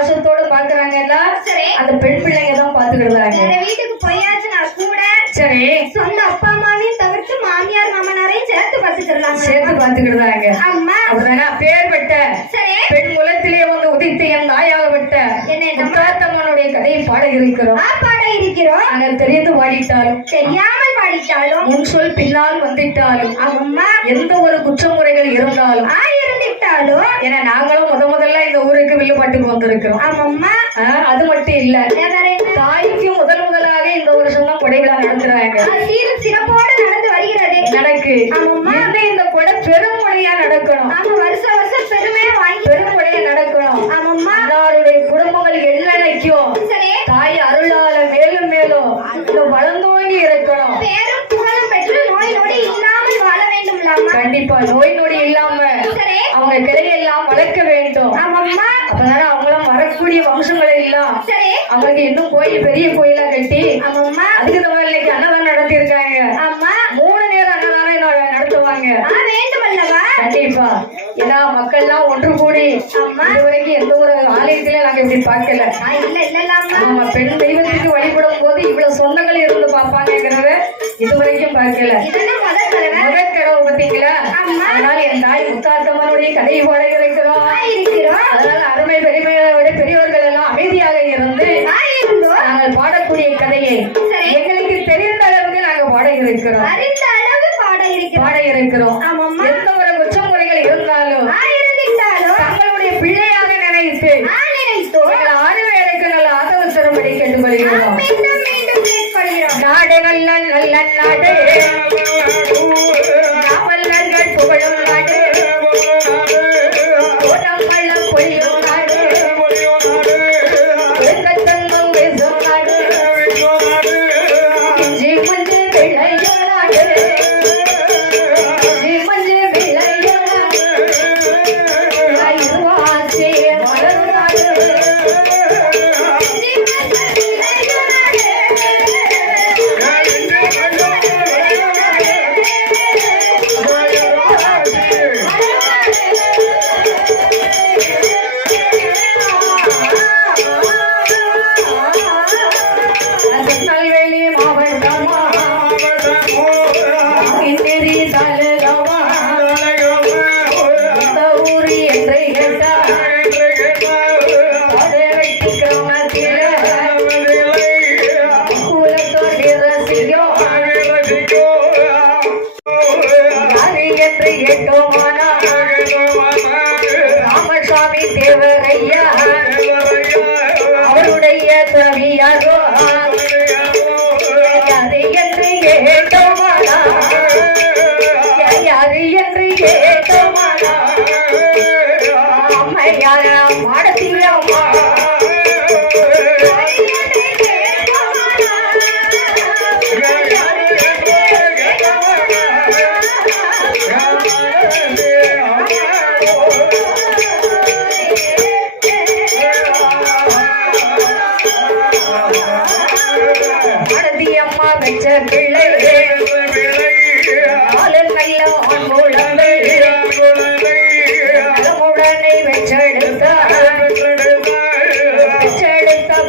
பாசத்தோட பாக்குறாங்கல்ல அந்த பெண் பிள்ளைங்க தான் பாத்துக்கிடுறாங்க. வீட்டுக்கு போயாச்சுன்னா கூட சரி சொந்த அப்பா அம்மாவையும் தவிர்த்து மாமியார் மாமனாரையும் சேர்த்து பாத்துக்கிடுறாங்க. அம்மா அப்படின்னா பேர்பட்ட பெண் குலத்திலே வந்து உதித்த என் தாயாகப்பட்ட முத்தாத்தம்மனுடைய கதையை பாட இருக்கிறோம். நாங்கள் தெரிந்து பாடிட்டாலும் தெரியாமல் பாடிட்டாலும் முன் சொல் பின்னால் வந்துட்டாலும் அம்மா எந்த ஒரு குற்றமுறைகள் இருந்தாலும் இருந்துட்டாலும் ஏன்னா நாங்களும் முதல்ல இந்த ஊருக்கு வில்லுப்பாட்டுக்கு வந்திருக்கிறோம். ஆமாம்மா அது மட்டும் இல்ல தாய்க்கு முதலாக இந்த வருஷம் தான் கொடை விழா நடத்துறாங்க. சிறப்போடு நடந்து வருகிறது. நடக்கு இந்த கொடை பெருமொழியா நடக்கணும். வருஷம் பெருமையா வாங்கி பெருமொழியா நடக்கணும். ஆமாம்மா எல்லாருடைய குடும்பங்கள் எல்லனைக்கும் தாய் அருளால மேலும் மேலும் வளர்ந்தோங்கி இருக்கணும். பேரும் புகழும் பெற்று நோய் நொடி இல்லாமல் வாழ வேண்டும். கண்டிப்பா நோய் நொடி இல்லாம அவங்க கிளையெல்லாம் வளர்க்க வேண்டும். அப்பதானே அவங்களாம் வரக்கூடிய வம்சங்கள் எல்லாம் அவங்களுக்கு இன்னும் கோயில் பெரிய கோயிலா கட்டி அதுக்கு இந்த மாதிரி இன்னைக்கு அன்னதானம் நடத்தி இருக்காங்க. 3 நேரம் அன்னதானம் நடத்துவாங்க. கண்டிப்பா ஏன்னா மக்கள் எல்லாம் ஒன்று கூடி இதுவரைக்கும் எந்த ஒரு ஆலயத்தில நாங்க இப்படி பார்க்கல. நம்ம பெண் தெய்வத்துக்கு வழிபடும் போது இவ்வளவு சொந்தங்கள் இருந்து பார்ப்பாங்கிறத இதுவரைக்கும் பார்க்கல. முதற்கடவு பார்த்தீங்களா? அதனால என் தாய் முத்தாத்தம்மனுடைய கதையை பாட இருக்கிறோம். அதனால அருமை பெருமையோட பெரியவர்கள் எல்லாம் அமைதியாக இருந்து நாங்கள் பாடக்கூடிய கதையை எங்களுக்கு தெரிந்த அளவுக்கு நாங்க பாட இருக்கிறோம். எந்த ஒரு குற்றமுறைகள் இருந்தாலும் தங்களுடைய பிள்ளையாக நினைத்து ஆறு வேலைக்கு நல்ல ஆதரவு தரும்படி கேட்டுக்கொள்கிறோம். நாடு நல்ல நல்ல நாடு நாவலர்கள் புகழும் நாடு கோடம்பள்ளம் பொழியும் நாடு தங்கம் பேசும் நாடு இஞ்சி மஞ்சள் விளையும் நாடு இஞ்சி மஞ்சள் விளையும் நாடு இதுவாசி மலரும் நாடு ராமசாமி தேவரையா அவருடைய துறவியாரோ யாரு என்று கேட்டோமானா யாரு என்று கேட்டோமானா அம்மையார மாடத்தியம்மா வச்ச பிள்ளை உடனே வெச்செடுத்த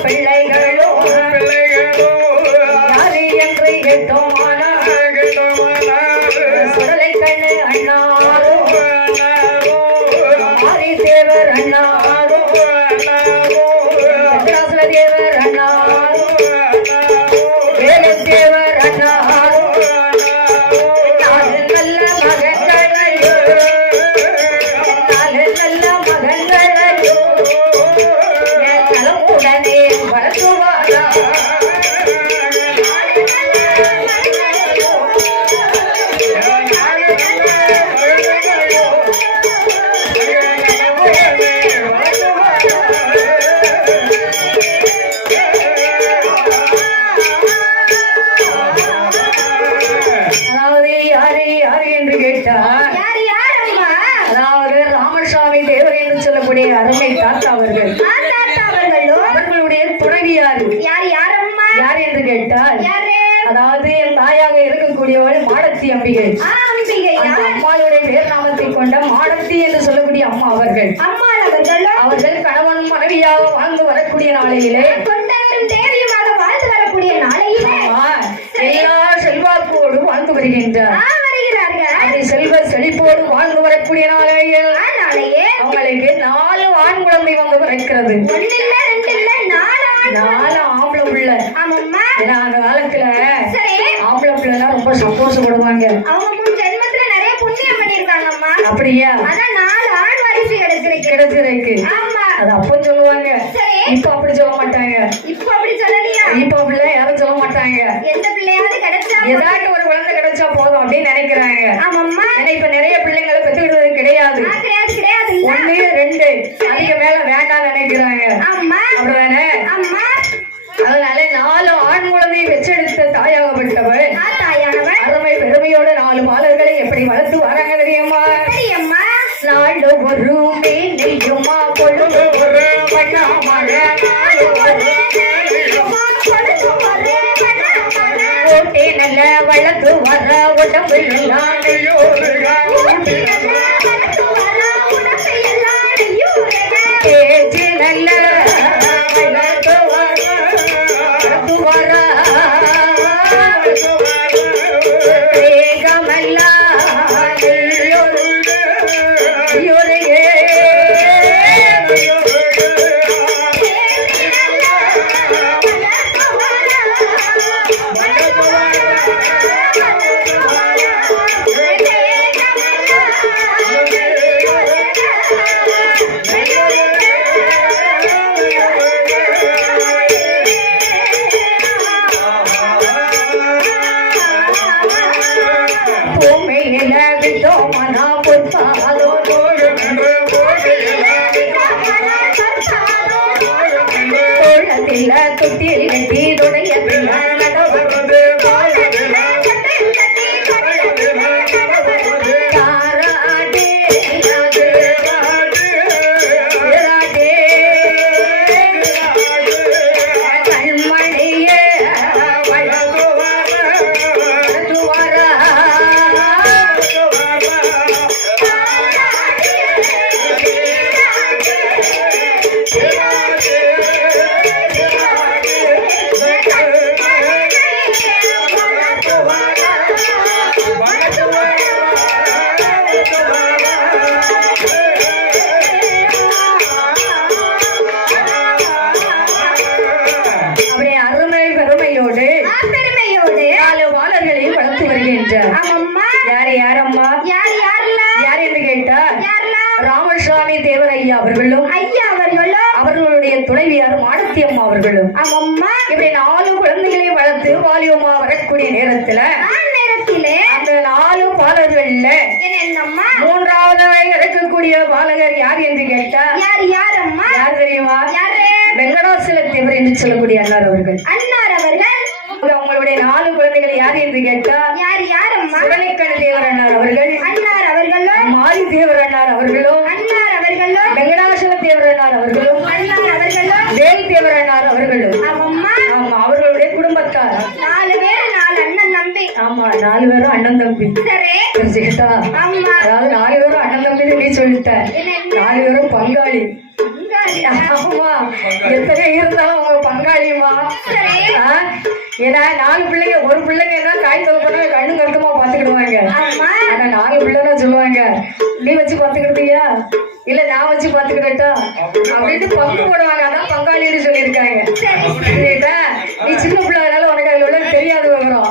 பிள்ளைகளோ யாரு என்று கேட்டோமானா சுடலை கண்ணு அண்ணாரோ மாரி தேவர் அண்ணாரோ தேவர் அண்ணாரோ தேவர் அண்ணாரோ நல்ல மகன்களையோ நல்ல மகன்களையோ என் நலமுடனே வரத்துவாரா அதாவது ராமசாமி தேவர் என்று சொல்லக்கூடிய அருமை தாத்தா அவர்கள் துணைவியார் யார் என்று கேட்டால் அதாவது என் தாயாக இருக்கக்கூடிய இருக்கக்கூடியவள் மாடத்தி அம்பிகை. அம்பிகையா அந்த அம்மாளுடைய பேர் நாமத்தை கொண்ட மாடத்தி என்று சொல்லக்கூடிய அம்மா அவர்கள். அவர்கள் கணவன் மனைவியாக வாழ்ந்து வரக்கூடிய நாளையிலே கொண்டவரும் தேவியுமாக வாழ்ந்து வரக்கூடிய நாளையிலே எல்லா செல்வாக்கோடு வாழ்ந்து வருகின்றார். வருகிறார்கள். அப்படி செல்வ செழிப்போடு வாழ்ந்து வரக்கூடிய நாளையே அவங்களுக்கு 4 ஆண் குழந்தை வந்து பிறக்கிறது. 1 இல்ல 2 இல்ல 4 ஆம்பளை பிள்ளை. ஆமாம்மா. ஏன்னா அந்த காலத்துல சரி ஆம்பளை பிள்ளைலாம் ரொம்ப சந்தோஷப்படுவாங்க. அவங்க முன் ஜென்மத்துல நிறைய புண்ணியம் பண்ணிருக்காங்கம்மா. அப்படியா? அதான் 4 ஆண் வாரிசு கிடைச்சிருக்கு. ஆமா. அது அப்ப சொல்லுவாங்க. சரி இப்ப அப்படி சொல்ல மாட்டாங்க. இப்ப அப்படி சொல்லலையா? இப்ப அப்படிலாம் யாரும் சொல்ல மாட்டாங்க. எந்த பிள்ளையாவது கிடைச்சா ஏதாட்டும் ஒரு குழந்தை கிடைச்சா போதும் அப்படின்னு நினைக்கிறாங்க. ஆமாம்மா. ஏன்னா இப்ப நிறைய பிள்ளைங்களை பெற்றுக்கிட்டது கிடையாது. கிடையாது 1 2 அதுக்கு மேல வேண்டாம் நினைக்கிறாங்க. ஆமா. அப்படிதானே? ஆமா. அதனால 4 ஆண் குழந்தையை பெற்றெடுத்த தாயாகப்பட்டவள் தாயானவள் அருமை பெருமையோட 4 பாலர்களை எப்படி வளர்த்து வராங்க தெரியுமா? அம்மா. நாடு ஒரு மேலையுமா பொழுது ஒரு பண்ணாமல ஓட்டே நல்ல வளர்த்து வர உடம்பு பேச்சு நல்ல வளர்த்து வர வேகமல்ல தொட்டில் கட்டி துணைய ராமசாமி தேவர் ஐயா அவர்களும் அவர்களுடைய துணைவியார் மாடத்தி அம்மா அவர்களும் இப்படி 4 குழந்தைகளை வளர்த்து வாலிபமா வரக்கூடிய நேரத்துல அந்த 4 பாலகர்கள்ல 3வது இருக்கக்கூடிய பாலகர் யார் என்று கேட்டா யார் தெரியுமா? வெங்கடாசல தேவர் என்று சொல்லக்கூடிய அன்னார் அவர்கள். அவங்களுடைய 4 குழந்தைகள் யார் என்று கேட்டா சிவனைக்கண தேவர் அன்னார் அவர்கள், மாரி தேவர் அன்னார் அவர்களும், வெங்கடாசல தேவர் அன்னார் அவர்களும், வேல் தேவர் அன்னார் அவர்களும். ஆமா, அவர்களுடைய குடும்பத்தார் 4 பேரும் அண்ணன் தம்பி. தெரிஞ்சுக்கிட்டா? அதாவது 4 பேரும் அண்ணன் தம்பி நீ சொல்லிட்ட. 4 பேரும் பங்காளி. ஆமா, எத்தனை இருந்தாலும் அவங்க பங்காளியுமா? ஏன்னா 4 பிள்ளைங்க, ஒரு பிள்ளைங்க என்ன தாய் தகப்பன கண்ணு கருத்துமா பாத்துக்கிடுவாங்க. ஆனா 4 பிள்ளைன்னா சொல்லுவாங்க, நீ வச்சு பாத்துக்கிட்டியா இல்ல நான் வச்சு பாத்துக்கிட்டா அப்படின்னு பங்கு போடுவாங்க. அதான் பங்காளின்னு சொல்லியிருக்காங்க. நீ சின்ன பிள்ளைனால உனக்கு அதுல உள்ள தெரியாது விவரம்.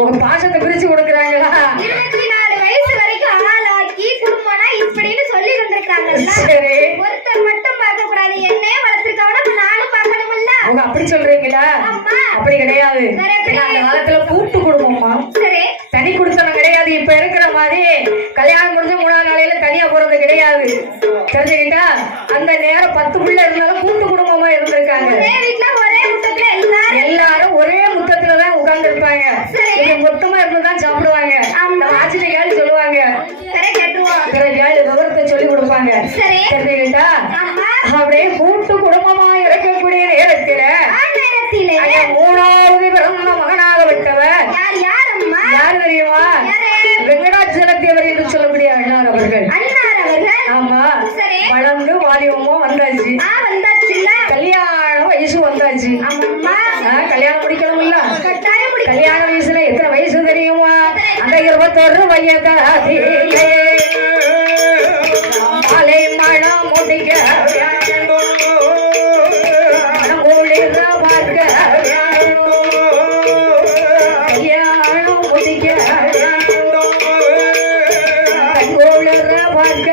உங்க பாசத்தை பிரிச்சு கொடுக்குறாங்களா? 24 வயசு வரைக்கும் ஆளாக்கி குடும்பம்னா இப்படின்னு சொல்லி இருந்திருக்காங்க. சரி, ஒருத்தர் மட்டும் பார்க்க கூடாது, என்னையே வளர்த்திருக்காவோட நானும் பார்க்கணும்ல. அவங்க அப்படி சொல்றீங்களா? அப்படி கிடையாது. அந்த காலத்துல கூட்டு குடும்பமா, தனி குடுத்தனம் கிடையாது. இப்ப இருக்கிற மாதிரி கல்யாணம் முடிஞ்ச 3ஆவது நாளையில தனியா போறது கிடையாது. தெரிஞ்சுக்கிட்டா? அந்த நேரம் 10 பிள்ளை இருந்தாலும் கூட்டு குடும்பமா இருந்திருக்காங்க. எல்லாரும் ஒரே முத்தத்துலதான் உட்கார்ந்து இருப்பாங்க. மொத்தமா இருந்துதான் சாப்பிடுவாங்க. ஆச்சரியாளி சொல்லுவாங்க, விவரத்தை சொல்லி கொடுப்பாங்க. தெரிஞ்சுக்கிட்டா? அப்படியே கூட்டு குடும்பமா இருக்கக்கூடிய நேரத்துல நேரத்திலே அங்க மூணாவது பிறந்த மகனாக விட்டவர் யார் அம்மா யார் தெரியுமா? வெங்கடாச்சலத்தேவர் என்று சொல்லக்கூடிய அண்ணார் அவர்கள். அண்ணார் அவர்கள். ஆமா. சரி. வளர்ந்து வாலிபமும் வந்தாச்சு. வந்தாச்சுல்ல. கல்யாண வயசு வந்தாச்சு. ஆமாம்மா. கல்யாணம் முடிக்கணும்ல. கட்டாயம் முடிக்கணும். கல்யாண வயசுல எத்தனை வயசு தெரியுமா? அந்த 21 வயதாதிலே மாலை மணம் முடிக்க மனம் குளிர பார்க்க கல்யாணம் முடிக்க கண்குளிர பார்க்க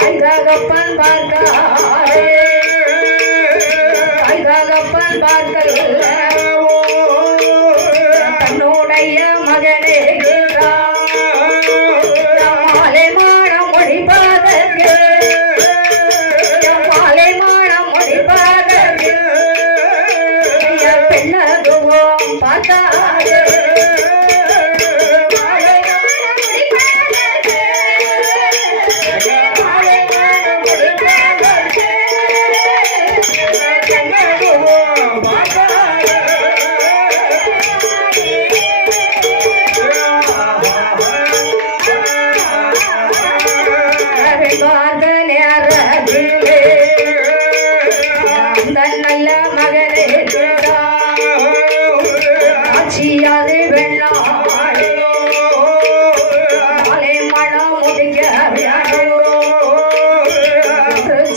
கைதகப்பன் பார்க்க கைதகப்பன் பார்க்க தன்னுடைய மகனே மாலை மானம் முடிப்பதற்கு மாலை மானம் முடிப்பதற்கு பெண்ணதுவோம் பார்த்தாரு நல்ல மகனே ஆட்சியாது வெள்ளாளே மாலை மனம் முடிக்க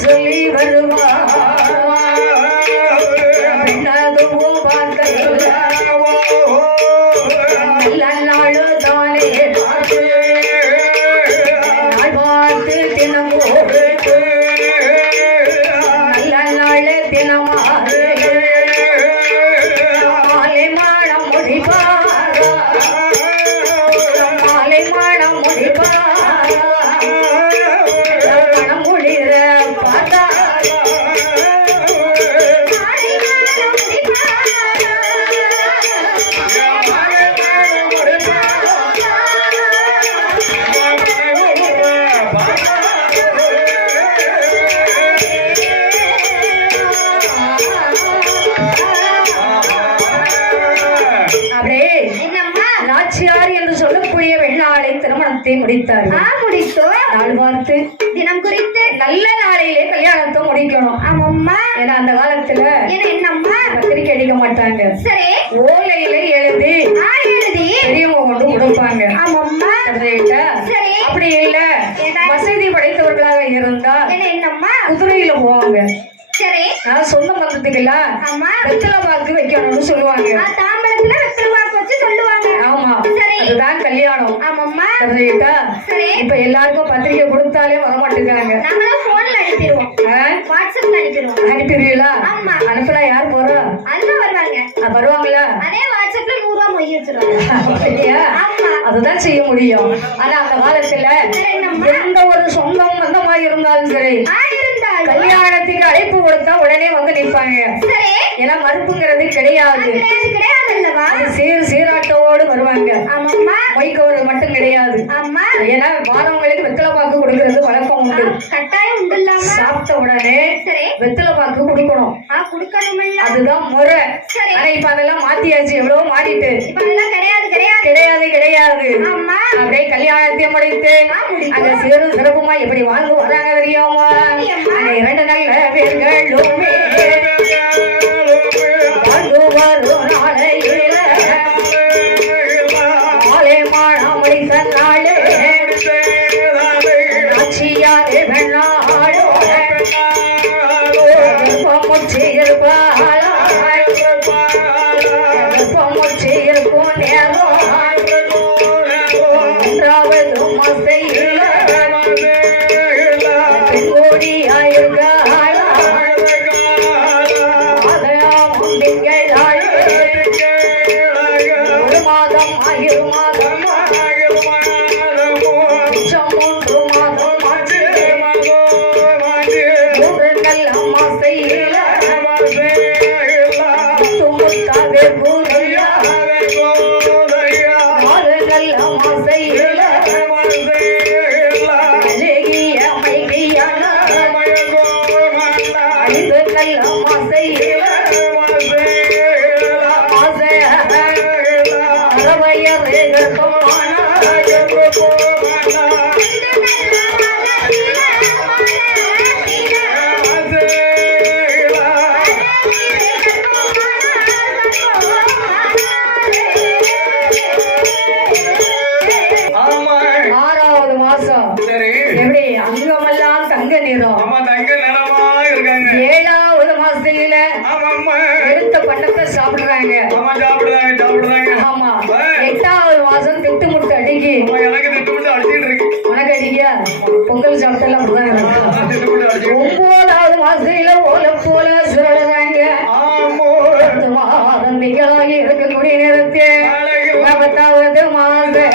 சொல்லி வருவார் பெண்ணதுவும் பார்க்க நல்ல நாளு தானே நாள் பார்த்து தினமும் நல்ல நாள் தினமாக மாலை மானம் முடிப்பார் மாலை மானம் முடிப்பார் மனம் குளிர பார்த்தா அப்படியே நாச்சியார் என்று சொல்லக்கூடிய வெள்ளாளை திருமணத்தை முடித்தார். முடித்தோம். நாள் பார்த்து தினம் குறித்து நல்ல நாளையிலே கல்யாணத்தை முடிக்கணும். ஆமாம்மா. ஏன்னா அந்த காலத்துல என்னம்மா பத்திரிக்கை அடிக்க மாட்டாங்க. சரி. ஓலையில எழுதி பெரியவங்க கொண்டு கொடுப்பாங்க. ஆமாம்மா. சரி. அப்படி இல்ல வசதி படைத்தவர்களாக இருந்தா என்னம்மா குதிரையில போவாங்க. சரி. சொந்த மந்தத்துக்கெல்லாம் வெத்தலை பாக்கு வைக்கணும்னு சொல்லுவாங்க. தாம்பரத்துல வெத்தலை பாக்கு வச்சு சொல்லுவாங்க. ஆமா. சரி. அதுதான் கல்யாணம். ஆமாம்மா. சரி. இப்ப எல்லாருக்கும் பத்திரிக்கை கொடுத்தாலே வர மாட்டேங்கிறாங்க. நாங்களும் போன்ல அனுப்பிடுவோம். வாட்ஸ்அப்ல அனுப்பிடுவோம். அனுப்பிடுவீங்களா? ஆமா. அனுப்பலாம். யார் போறா? அண்ணா வருவாங்க. வருவாங்களா? அதே வாட்ஸ்அப்ல 100 ரூபாய் மொய் வச்சிருவாங்க. ஆமா. அதுதான் செய்ய முடியும். ஆனா அந்த காலத்துல எந்த ஒரு சொந்தம் வந்தமா இருந்தாலும் சரி கல்யாணத்துக்கு அழைப்பு கொடுத்தா உடனே வந்து நிற்பாங்க. ஏன்னா மறுப்புங்கிறது கிடையாது. சீர் சீராட்டோடு வருவாங்க. மொய்க்கவர் மட்டும் கிடையாது. ஏன்னா வாரவங்களுக்கு வெத்தலை பாக்கு கொடுக்கறது வழக்கம் உண்டு. கட்டாயம் உண்டு. சாப்பிட்ட உடனே வெத்தலை பாக்கு கொடுக்கணும். அதுதான் முறை. ஆனா இப்ப அதெல்லாம் மாத்தியாச்சு. எவ்வளவோ மாறிட்டு கிடையாது கிடையாது. அப்படியே கல்யாணத்தை முடித்து அங்க சிறு சிறப்புமா எப்படி வாழ்ந்து வராங்க தெரியுமா? அங்க 2 நல்ல பேர்களுமே வாழ்ந்து வரும் நாளையில மாலை மானம் முடித்த நாளே ஆட்சியாரே வெண்ணாளோ முச்சி இருப்பாளா முச்சி இருக்கும் நேரம் பெண்கோடியாயிருக்காளா ஒரு மாதம் 2 மாதம் 3 மாதம் 3 நல்ல மாசையில அங்கமெல்லாம் தங்க நிறம் ஆமா தங்க நிறமா இருக்காங்க 7வது மாசத்துல ஆமா எடுத்த பண்டத்தை சாப்பிடுறாங்க ஆமா சாப்பிடுறாங்க ஆமா 8வது மாசம் திட்டு முட்டை அடிக்கி எனக்கு திட்டு மட்டும் அடிச்சிட்டு இருக்கு உனக்கு அடிக்க பொங்கல் சாப்பிட்டெல்லாம் அப்படிதான் இருக்கும் திட்டு மட்டும் அடிச்சு 9வது மாசத்துல ஓல போல சொல்றாங்க ஆமோ மாதம் திங்களாகி இருக்கக்கூடிய நேரத்தில் 10வது மாதம்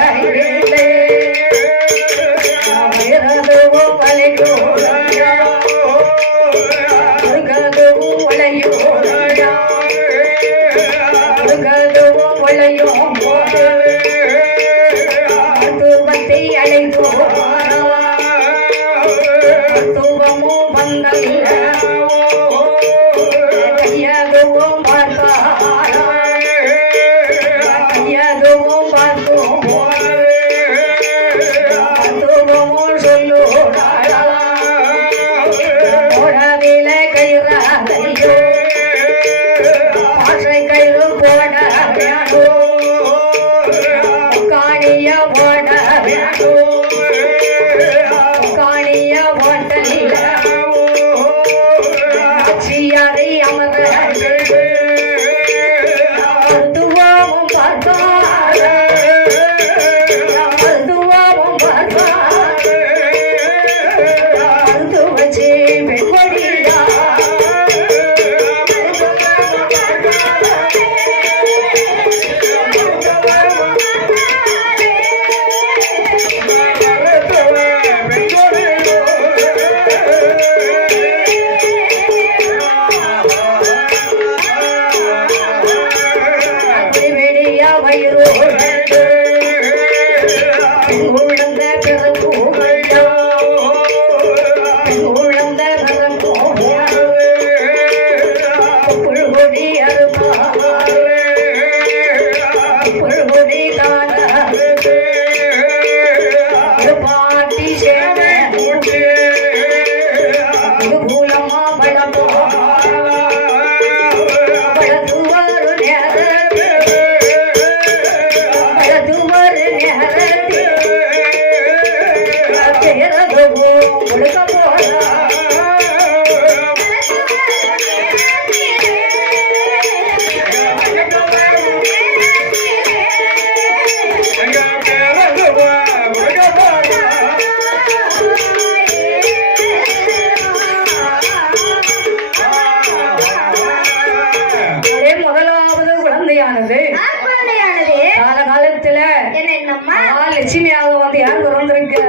லட்சுமியாக வந்து யார் பிறந்திருக்கு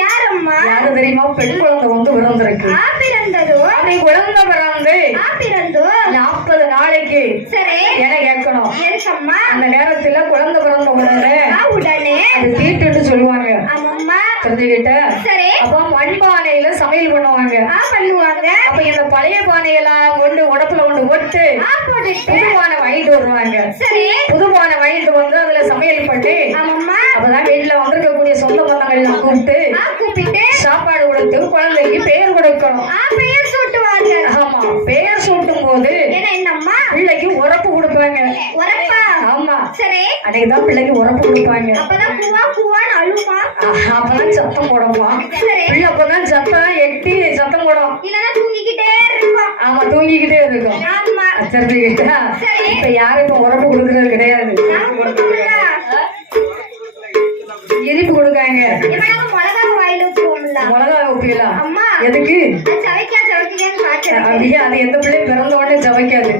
யாரு தெரியுமா பெண் குழந்தை வந்து பிறந்திருக்கு அப்படி குழந்தை பிறந்து 40 நாளைக்கு என கேட்கணும் அந்த நேரத்துல குழந்தை பிறந்த உடனே அது தீட்டுன்னு சொல்லுவாங்க தெரிஞ்சுக்கிட்ட அப்ப மண்பானையில சமையல் பண்ணுவாங்க அப்ப இந்த பழைய பானையெல்லாம் கொண்டு உடப்புல கொண்டு ஒட்டு புது பானை வாங்கிட்டு வருவாங்க புது பானை வாங்கிட்டு வந்து அதுல சமையல் பண்ணி அப்பதான் வீட்டுல வந்திருக்கக்கூடிய சொந்த பந்தங்கள் எல்லாம் கூப்பிட்டு சாப்பாடு கொடுத்து குழந்தைக்கு பெயர் கொடுக்கணும் ஆமா பெயர் சூட்டும் போது பிள்ளைக்கு உரப்பு கொடுப்பாங்க ஆமா அன்னைக்குதான் பிள்ளைக்கு உரப்பு கொடுப்பாங்க அப்பதான் சத்தம் போடுமா பிள்ளை அப்பதான் சத்தம் எட்டி சத்தம் போடும் ஆமா தூங்கிக்கிட்டே இருக்கும் தெரிஞ்சுக்கிட்டா இப்ப யாரும் இப்ப உரப்பு கொடுக்கறது கிடையாது இனிப்பு கொடுக்காங்க மிளகா வைக்கலாம் எதுக்கு அப்படியே அது எந்த பிள்ளை பிறந்த உடனே ஜவைக்காது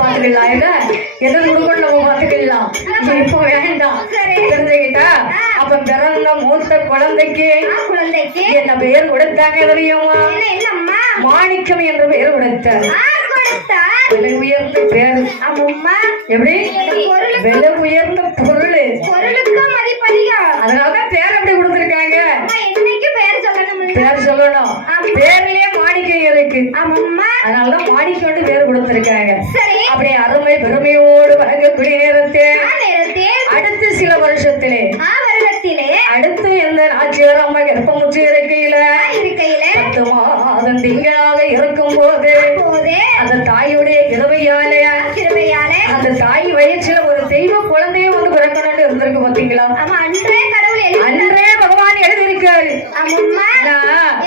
பாத்துக்கலாம் எதை கொடுக்கணும் நம்ம பாத்துக்கலாம் இப்போ வேண்டாம் தெரிஞ்சுக்கிட்டா அப்ப பிறந்த மூத்த குழந்தைக்கு என்ன பெயர் கொடுத்தாங்க தெரியுமா மாணிக்கம் என்ற பெயர் கொடுத்தார் விலை உயர்ந்த பேரு எப்படி விலை உயர்ந்த பொருள் அதனாலதான் பேர் அப்படி கொடுத்திருக்காங்க பேர் சொல்லணும் பேர்லயே மாணிக்கம் இருக்கு அதனாலதான் மாணிக்கம் பேர் கொடுத்திருக்காங்க அப்படியே அருமை பெருமையோடு வழங்கக்கூடிய நேரத்தை அடுத்து சில வருஷத்திலே அடுத்து எந்த நாச்சியார் அம்மா கர்ப்பமுற்று இருக்கையில 10 மாதம் திங்களாக இருக்கும் போது அந்த தாயுடைய கிருபையாலே அந்த தாய் வயிற்றில ஒரு தெய்வ குழந்தையும் வந்து பாத்தீங்களா? ஆமா அன்றே கடவுள் எழுதி அன்றே பகவான் எழுதியிருக்காரு. ஆமாம்மா ஆனா,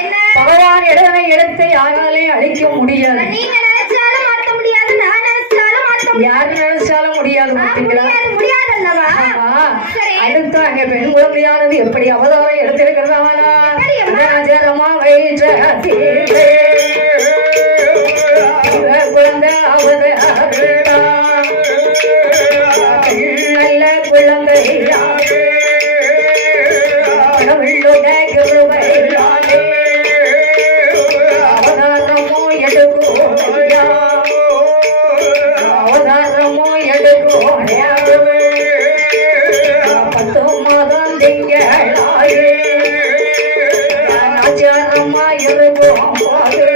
என்ன பகவான் எழுதின எழுத்தை யாராலையும் அழிக்க முடியாது. நீங்க நினைச்சாலும் மாத்த முடியாது நான் நினைச்சாலும் மாத்த முடியாது யாரு நினைச்சாலும் முடியாது பாத்தீங்களா? முடியாது அல்லவா ஆமா. சரி. அடுத்து அங்க பெண் குழந்தையானது எப்படி அவதாரம் எடுத்திருக்கிறதாவனா எப்படி அம்மா? ராஜரமா வயிற்ற தீரே குழந்தை அவதாரா நல்ல குழந்தை கடவுளுடைய கிருபையாலே அவதாரமோ எடுக்கோயா அவதாரமோ எடுக்கோயா 10 மாதம் திங்களாயே ஆச்சாரமா இருக்கும் போது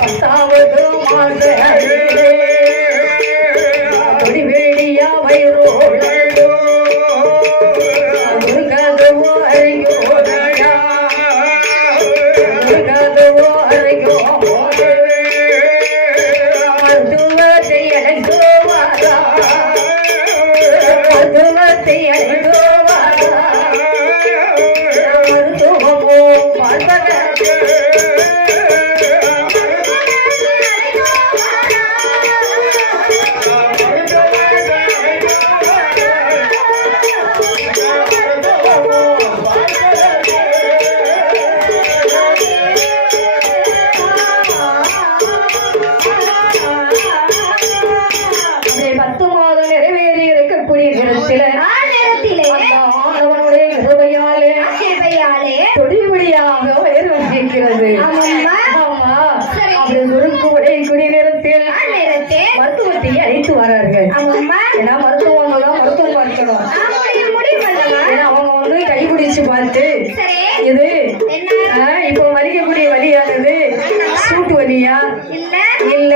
10வது மாதத்திலே கொடிவேடியா வயிறோடு கதவோ அறியோதையா கதவோ அறியோ மருத்துவத்தை அழைத்தோவாரா மருத்துவத்தை அழைத்தோவாரா மருத்துவமோ பார்ப்பதற்கு அப்படி 10 மாதம் நிறைவேறி இருக்கக்கூடிய நேரத்தில நேரத்திலே அந்த ஆண்டவனுடைய கிருபையாலே சேவையாலே தொடிபடியாக உயர் வந்திருக்கிறது. ஆமாம்மா. ஆமா. சரி. அப்படி குறுக்கு உடையக்கூடிய நேரத்தில் நேரத்தே மருத்துவத்தை அழைத்து வரார்கள். ஆமாம்மா ஏன்னா மருத்துவங்க தான் மருத்துவம் பார்க்கணும். முடியும் அல்லவா ஏன்னா அவங்க வந்து கைபிடிச்சு பார்த்து சரி இது என்ன இப்போ வலிக்கக்கூடிய வலியானது சூட்டு வலியா இல்ல இல்ல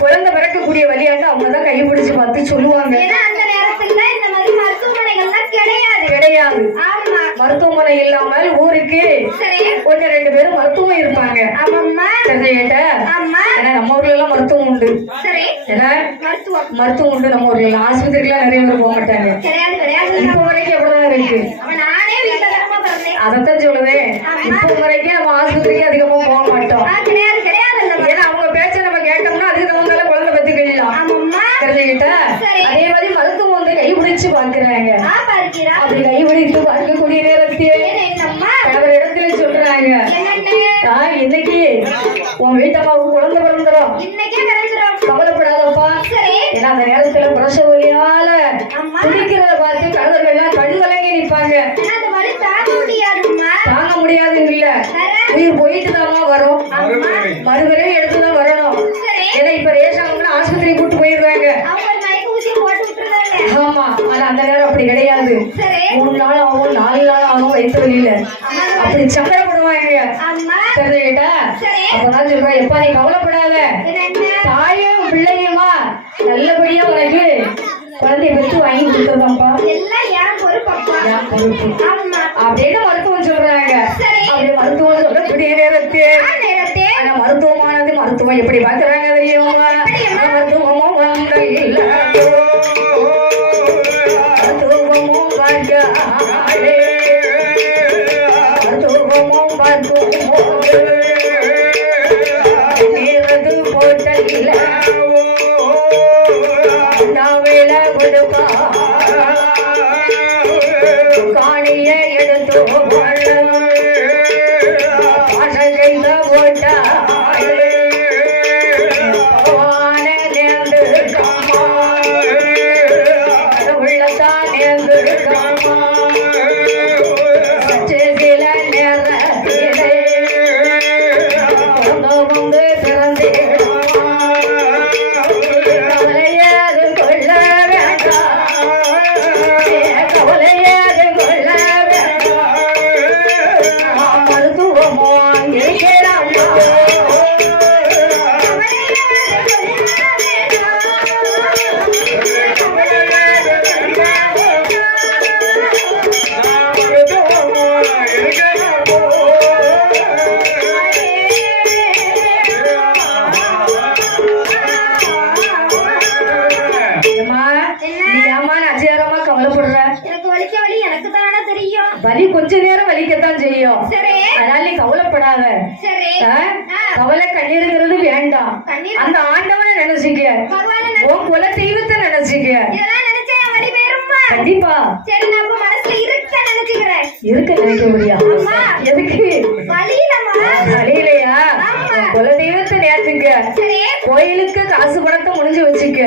குழந்தை பிறக்கக்கூடிய வலியான்னு அவங்க தான் கைபிடிச்சு பார்த்து சொல்லுவாங்க. ஏன்னா அந்த நேரத்துல இந்த மாதிரி மருத்துவமனைகள்லாம் கிடையாது கிடையாது. ஆமா மருத்துவமனை இல்லாமல் ஊருக்கு சரி 1-2 பேரும் மருத்துவம் இருப்பாங்க. ஆமாம்மா தெரிஞ்சுக்கிட்ட ஆமா ஏன்னா நம்ம ஊர்ல எல்லாம் மருத்துவம் உண்டு. சரி ஏன்னா மருத்துவம் மருத்துவம் உண்டு நம்ம ஊர்ல எல்லாம். ஆஸ்பத்திரிக்கெல்லாம் நிறைய பேர் போக மாட்டாங்க. கிடையாது கிடையாது இப்போ வரைக்கும் அப்படிதான் இருக்கு. அவன் நானே வீட்டுல தரமா பிறந்தேன் அதத்தான் சொல்லுவேன். இப்போ வரைக்கும் நம்ம ஆஸ்பத்திரிக்கு அதிகமா போக மாட்டோம். கிடையாது கிடையாது அல்லவா ஏன்னா அவங்க பேச்ச நம்ம கேட்டோம்னா அதுக்கு தகுந்தால குழந்தை பத்துக்கலாம். ஆமாம்மா தெரிஞ்சுக்கிட்ட சரி. அதே மாதிரி மருத்துவம் வந்து கைபிடிச்சு பாக்குறாங்க. பார்க்கிறா அப்படி கைபிடித்து பார்க்கக்கூடிய நேரத்தில் என்னம்மா ஒரு இடத்துல சொல்றாங்க என்னன்னு இன்னைக்கு உன் வீட்டம்மாவுக்கு குழந்தை பிறந்துரும். இன்னைக்கே பிறந்துரும் கவலைப்படாதப்பா. சரி ஏன்னா அந்த நேரத்துல பிரசவ வலியால அம்மா துடிக்கிறத பார்த்து கழுதர்கள்லாம் கழுதலங்கி நிப்பாங்க. அது வலி தாங்க முடியாதும்மா தாங்க முடியாது இல்ல வேற? உயிர் போயிட்டு தாமா வரும். மறுபிறவி. மறுபடியும் எடுத்துதான் வரணும். சரி ஏன்னா இப்ப ரேஷன் ஆஸ்பத்திரி கூட்டு போயிருவாங்க. அவங்க ஒரு மயக்க ஊசி போட்டு விட்டுருந்தாங்க ஆமா. ஆனா அந்த நேரம் அப்படி கிடையாது. சரி 3 நாள் ஆகும் 4 நாள் ஆகும் வயிற்று வலியில அப்படி சங்கடப்படுவாங்க. அம்மா தெரிஞ்சுக்கிட்டா சரி அப்பதான் சொல்றேன் எப்பா நீ கவலைப்படாத. என்ன தாயும் பிள்ளையுமா நல்லபடியா உனக்கு குழந்தைய பெற்று வாங்கி கொடுத்துருதான்ப்பா. எல்லாம் ஏன் பொறுப்பப்பா என் பொறுப்பு ஆமா அப்படின்னு மருத்துவம் சொல்றாங்க. சரி அப்படி மருத்துவம் சொல்லக்கூடிய நேரத்து நேரத்தே ஆனா மருத்துவமானது மருத்துவம் எப்படி பாக்குறாங்க தெரியுமா? மருத்துவமும் வந்து இல்ல மருத்துவமும் பார்க்காதே. மருத்துவமும் பார்க்கும் போது நேரது போட்டதில்ல நாவேல கொடுப்பா காணிய எடுத்து ஆசைந்த போட்டா நேர்ந்து உள்ளத்தான் நேர்ந்து சில நேரத்திலே வந்து பிறந்தே கவலையாது கொள்ள வேண்டாம் என்ன? நீ ஏமா அஜயரமா கவலைப்படுற? எனக்கு வலிக்க வலி எனக்கு தானே தெரியும். வலி கொஞ்ச நேரம் வலிக்கத்தான் செய்யும். சரி அதனால நீ கவலைப்படாத. சரி ஆ? கவலை கண்ணீருங்கிறது வேண்டாம். கண்ணீர் அந்த ஆண்டவனை நினைச்சுக்க, பகவானை உன் குல தெய்வத்தை நினைச்சுக்க. இதெல்லாம் நினைச்சா என் வலி போயிருமா? கண்டிப்பா சரி நான் இப்ப மனசுல இருக்க நினைச்சுக்கிறேன். இருக்க நினைக்க முடியாது. அம்மா. எதுக்கு? வலியிலம்மா. வழியிலையா? ஆமா. உன் குல தெய்வத்தை நேர்த்துக்க. சரி கோயிலுக்கு காசு பணத்தை முடிஞ்சு வச்சுக்க.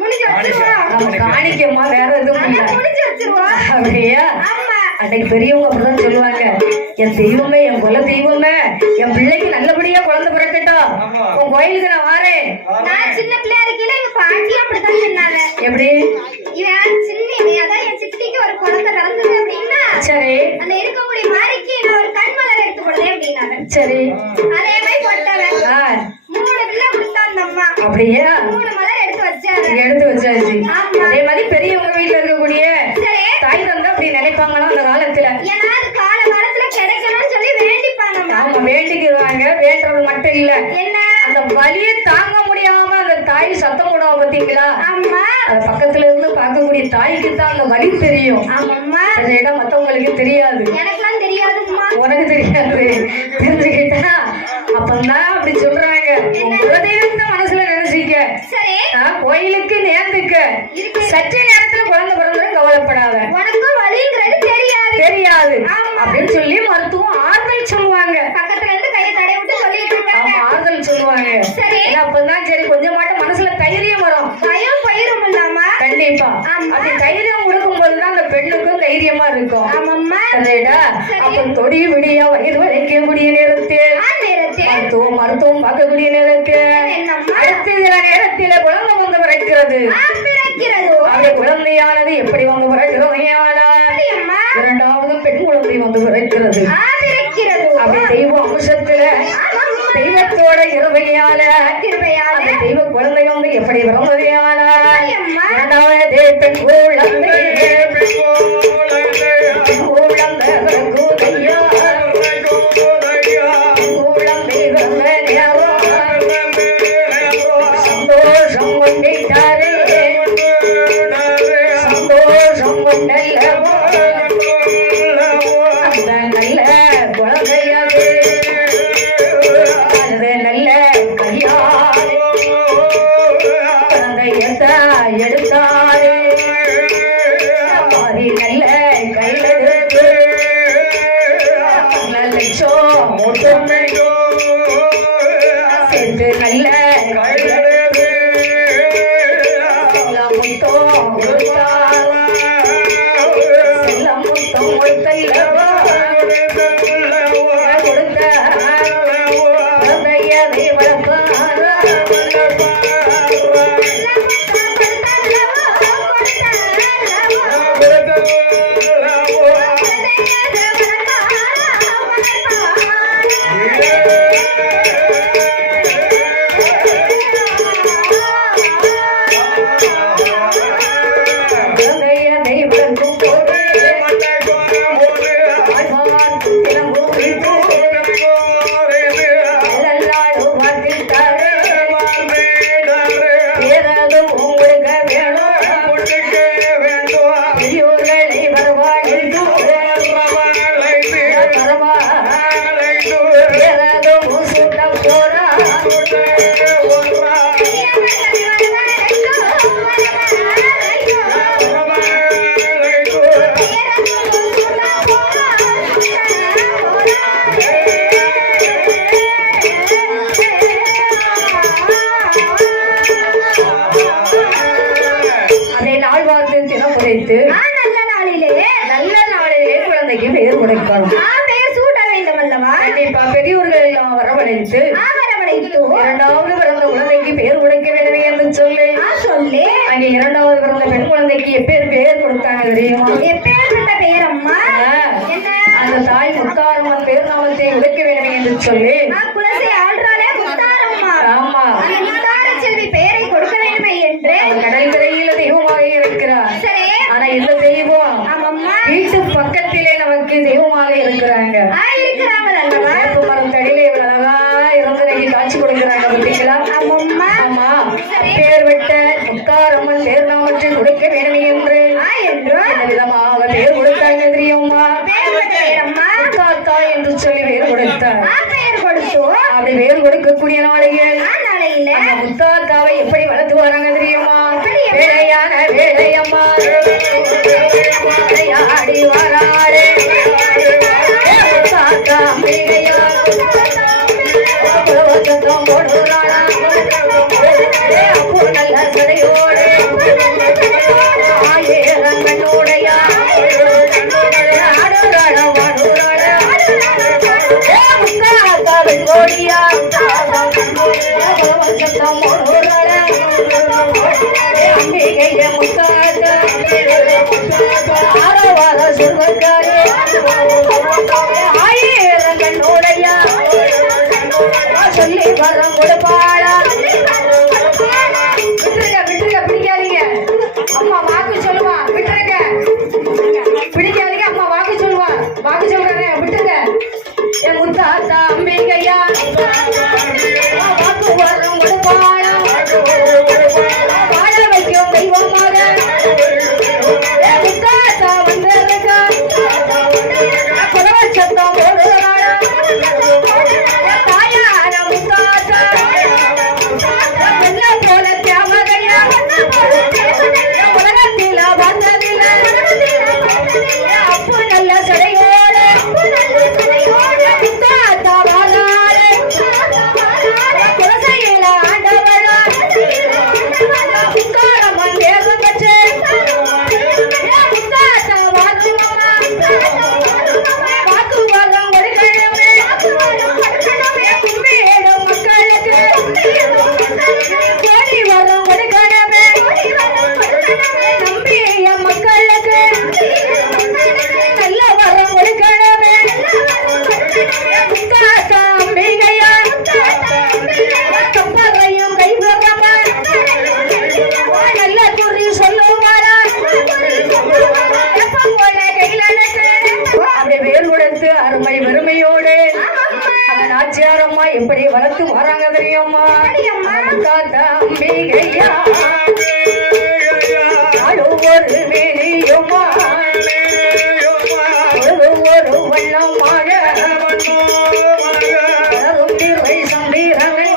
முடிஞ்சு வச்சிருவோம். நம்ம காணிக்கமா வேற எதுவும் இல்ல. அதான் முடிஞ்சு வச்சிருவோம். அப்படியா? ஆமா அன்னைக்கு பெரியவங்க அப்படிதான் சொல்லுவாங்க, என் தெய்வமே, என் குல தெய்வமே, என் பிள்ளைக்கு நல்லபடியா குழந்தை பிறக்கட்டும், உன் கோயிலுக்கு நான் வாரேன். நான் சின்ன பிள்ளையா இருக்கையில எங்க பாட்டி அப்படித்தான் சொன்னாங்க. எப்படி? இவன் சின்ன அதான் என் சித்திக்கு ஒரு குழந்தை பிறந்தது அப்படின்னா சரி அந்த இருக்கக்கூடிய மாறிக்கு நான் ஒரு கண் மலர் எடுத்து கொடுத்தேன் அப்படின்னாங்க. சரி. அதே மாதிரி போட்டவன் ஆ, 3 பிள்ளை கொடுத்தா அந்த அம்மா அப்படியா? 3 மலர் எடுத்து வச்சாரு. எடுத்து வச்சாச்சு. ஆமா. அதே மாதிரி பெரியவங்க வீட்டுல இருக்கக்கூடிய சரி தாய் தந்தா அப்படி நினைப்பாங்களா அந்த காலத்துல? ஏன்னா அது காலகாலத்துல கிடைக்கணும்னு சொல்லி வேண்டிப்பாங்கம்மா. அவங்க வேண்டிக்குவாங்க. வேண்டது மட்டும் இல்ல, என்ன? அந்த வலியை தாங்க முடியாம அந்த தாய் சத்தம் போடுவா பாத்தீங்களா? ஆமா அந்த பக்கத்துல இருந்து பார்க்கக்கூடிய தாய்க்கு தான் அந்த வலி தெரியும். ஆமாம்மா. அந்த இடம் மத்தவங்களுக்கு தெரியாது. எனக்கெல்லாம் தெரியாதும்மா. உனக்கு தெரியாது. தெரிஞ்சுக்கிட்டா அப்பதான் அப்படி சொல்றாங்க, உன் குலதெய்வத்தை மனசுல நினைச்சிக்க. சரி கோயிலுக்கு நேர்ந்துக்க. இருக்கு. சற்று நேரத்துல குழந்தை பிறந்தது கவலைப்படாத. உனக்கும் வலிங்கிறது தெரியாது. தெரியாது ஆமா. அப்படின்னு சொல்லி மருத்துவம் ஆறுதல் சொல்லுவாங்க. பக்கத்துல இருந்து கையை தடை விட்டு சொல்லிட்டு இருக்காங்க. அவங்க ஆறுதல் சொல்லுவாங்க. சரி. ஏன்னா அப்பதான் சரி கொஞ்சமாட்டம் மனசுல தைரியம் வரும். பயம் பயிரும் இல்லாமா? கண்டிப்பா. ஆமா. அப்படி தைரியம் கொடுக்கும் போதுதான் அந்த பெண்ணுக்கும் தைரியமா இருக்கும். ஆமாம்மா. அதேடா சரி. அப்ப தொடி விடியா வயிறு வளைக்கக்கூடிய நேரத்தில் மருத்துவம் பார்க்கக்கூடிய நேரத்தில் என்னம்மா? அடுத்த சில நேரத்தில குழந்தை வந்து பிறக்கிறது. பிறக்கிறது. அந்த குழந்தையானது எப்படி வந்து பிறக்கிறது? அப்படியம்மா? இரண்டாவது பெண் குழந்தை வந்து பிறக்கிறது. பிறக்கிறது. அப்படி தெய்வ அம்சத்துல ஆமாம்மா. தெய்வத்தோட இருவையால கிருபையால. அந்த தெய்வ குழந்தை வந்து எப்படி பிறந்ததையால அப்படியம்மா? இரண்டாவது பெண் குழந்தை குழந்தை பிறக்குதையா. குழந்தை பிறந்த நேரம் சந்தோஷம் கொண்டிட்டாரே, சந்தோஷம் கொண்டல்லவோ அந்த நல்ல குழந்தையாது, அந்த நல்ல கையாலே குழந்தையத்தை எடுத்தாரே. மாறி நல்ல கையெடுத்து நல்ல லட்சம் முத்தமை சேர்த்து நல்ல கையெடுத்து நல்ல முத்தம் கொடுத்தார். செல்ல முத்தம் கொடுத்தல்லவா கொடுத்த குழந்தையதை வளர்ப்பார். குழந்தையதை வளர்க்கும் போது ஆழ்வார் தினம் குறித்து எல்லாரு பார்த்துட்டாரு. ஏதாவது உங்களுக்கு வேணும் பெரியோர்களை வரவாழைத்து வரவா ஏதாவது சூட்டம் போறா. அதை நாள் பார்த்து தினம் குறைத்து நல்ல நாளிலே நல்ல நாளிலே குழந்தைக்கு பெயர் கொடுக்கணும். பெயர் சூட்ட வேண்டும் அல்லவா? கண்டிப்பா பெரியோர்கள் எல்லாம் வரவழைத்து வரவழைத்து இரண்டாவது பிறந்த குழந்தைக்கு பெயர் கொடுக்க வேண்டும் என்று சொல்லி சொல்லி அங்கே இரண்டாவது பிறந்த பெண் குழந்தைக்கு எப்பேர் பெயர் கொடுத்தாங்க தெரியுமா? எப்பேற்பட்ட பெயர் அம்மா? என்ன? அந்த தாய் முத்தாரம்மன் பேர் நாமத்தை உடைக்க வேண்டும் என்று சொல்லி குலசை ஆள்றாளே முத்தாரம்மா. ஆமா அந்த முத்தார செல்வி பெயரை கொடுக்க வேண்டுமே என்று கடல் கரையில தெய்வமாக இருக்கிறார். சரி ஆனா இந்த தெய்வம் ஆமாம்மா. வீட்டு பக்கத்திலே நமக்கு தெய்வமாக இருக்கிறாங்க. இருக்கிறாங்க அல்லவா? வேப்ப மரத்தடியிலே இவ்வளவு அழகா இருந்து இன்னைக்கு காட்சி கொடுக்கிறாங்க பார்த்தீங்களா? ஆமாம்மா. ஆமா பேர் விட்ட முத்தாரம்மன் பேர் நாமத்தை உடைக்க வேணும் என்று என்ன விதமாக பேர் கொடுத்தாங்க தெரியுமா? முத்தாத்தா என்று சொல்லி பேர் கொடுத்தார். அப்படி பேர் கொடுக்கக்கூடிய நாளையில் அந்த முத்தாத்தாவை எப்படி வளர்த்து வராங்க தெரியுமா? வேலையான வேலையம்மா விளையாடி வராரே முத்தாத்தா அம்பிகையா புலவச்சத்தம் போடுறாளா அப்போ நல்ல சடையோடு ஆயிரங்கனோடையா ஆடுறாள வாடுறாள முத்தாத்தா வெங்கோடியா புலவச்சத்தம் போடுறாள அம்பிகைய முத்தாத்தா ஆரவார சொல்வக்காரே ஆயிரங்கனோடையா சொல்லி வரம் கொடுப்பாளா. விட்டுருங்க விட்டுருங்க, பிடிக்காதீங்க. அம்மா வாக்கு சொல்லுவா, விட்டுருங்க. பிடிக்காதீங்க, அம்மா வாக்கு சொல்லுவா. வாக்கு சொல்றாங்க, விட்டுருங்க. என் முத்தாத்தா அம்பிகையா வாக்கு வரம் கொடுப்பாளா. வாழ வைக்கும் தெய்வமாக என் முத்தாத்தா வந்திருக்கா. குடவ சத்தம் போடுறாளா தாயான முத்தாத்தா போல தியாமதையா உலகத்தில வந்ததில்ல அப்பு நல்ல சடையோடு முத்தாத்தா வாழாளே குலசையில ஆண்டவளா முக்காரம்மன் தேசம் வச்சு முத்தாத்தா வாக்குவமா வாக்கு வரம் கொடுக்கணுமே கும்பிடும் மக்களுக்கு கோடி வரம் கொடுக்கணுமே நம்பிய மக்களுக்கு நல்ல வரம் கொடுக்கணுமே முத்தாத்தா அம்பிகையா கப்பலையும் கைவரமா நல்ல குறி சொல்லுவாரா கையில அப்படி வேல் கொடுத்து அருமை பெருமையோடு அந்த நாச்சியார் அம்மா எப்படி வளர்த்து வராங்க தெரியுமா? முத்தாத்தா அம்பிகையா ஒரு மேலியுமா ஒரு வண்ணமாக திருவை சம்பீரனை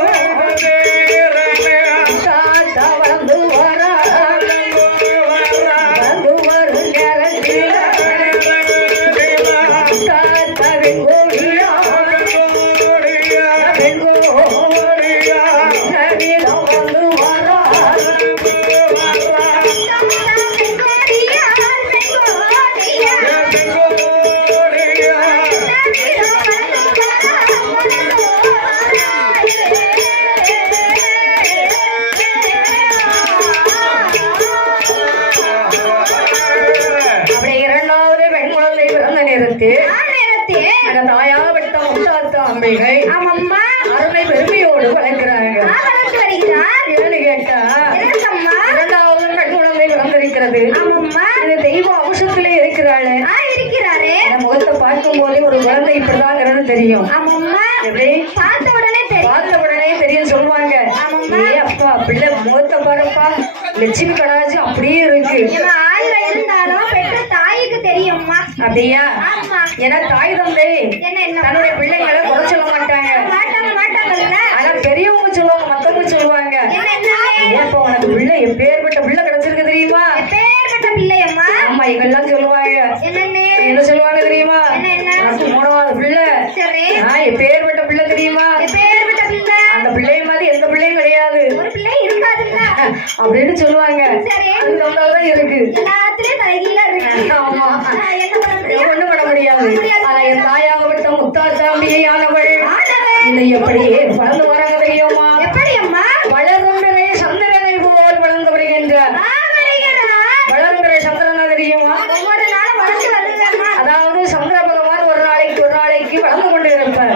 முத்தாத்தா வளர்ந்து வரா வளர்ந்து வரும் நேரத்தில் முத்தாத்தா வெங்கோடியா வெங்கோடியா நவீனம் வந்து வரா அப்படி இரண்டாவது பெண் குழந்தை பிறந்த நேரத்தில் அந்த தாயாகப்பட்ட முத்தாத்தா அம்பிகை அருமை பெருமையோடு வளர்க்கிறாங்க. ஏன்னு கேட்டா இரண்டாவது பெண் குழந்தை பிறந்திருக்கிறது. இது தெய்வ அம்சத்திலே இருக்கிறாளே அந்த முகத்தை பார்க்கும் போதே ஒரு குழந்தை இப்படிதாங்கிறது தெரியும். எப்படி பார்த்த உடனே தெரியும் சொல்லுவாங்க. ஏ அப்பா பிள்ளை முகத்தை பாருப்பா லட்சுமி கடாச்சு அப்படியே இருக்கு. அப்படியா? ஏன்னா தாய் தந்தை தன்னுடைய பிள்ளைங்களை குறை சொல்ல மாட்டாங்க. ஆனா பெரியவங்க சொல்லுவாங்க, மத்தவங்க சொல்லுவாங்க ஏப்பா உனக்கு பிள்ளை எப்பேற்பட்ட பிள்ளை கிடைச்சிருக்கு தெரியுமா? ஆமா எங்கெல்லாம் சொல்லுவாங்க. என்ன சொல்லுவாங்க தெரியுமா? உனக்கு மூணாவது பிள்ளை எப்பேற்பட்ட பிள்ளை தெரியுமா? அந்த பிள்ளை மாதிரி எந்த பிள்ளையும் கிடையாது அப்படின்னு சொல்லுவாங்க. அது தந்தால்தான் இருக்கு. ஆமா ஒண்ணும் பண்ண முடியாது. ஆனா என் தாயாகப்பட்ட முத்தாத்தா அம்பிகையானவள் இதை எப்படியே வளர்ந்து வராங்க தெரியுமா? வளர்கின்ற சந்திரனை போல் வளர்ந்து வருகின்றார். வளர்கிற சந்திரனா தெரியுமா? அதாவது சந்திர பகவான் ஒரு நாளைக்கு வளர்ந்து கொண்டு இருப்பார்.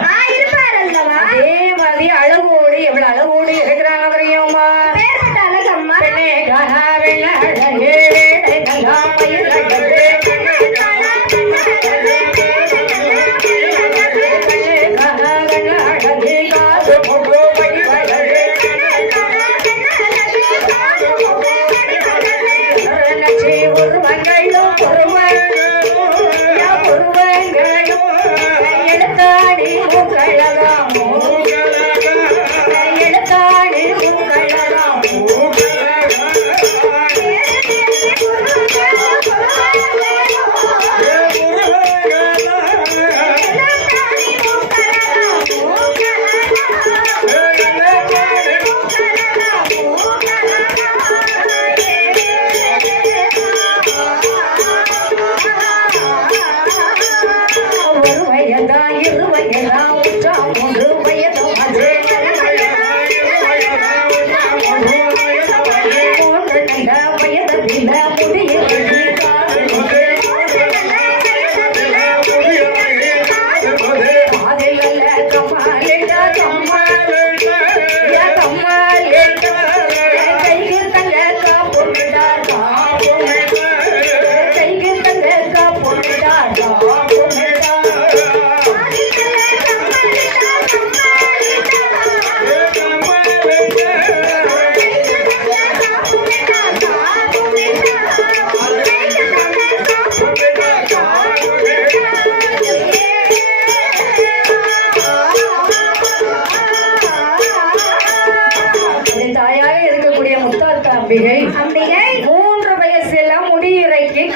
அதே மாதிரி அழகோடு எவ்வளவு அழகோடு இருக்கிறாங்க தெரியுமா? பெண்ணே கனாவென அழகே கல்லாமையில் அழகே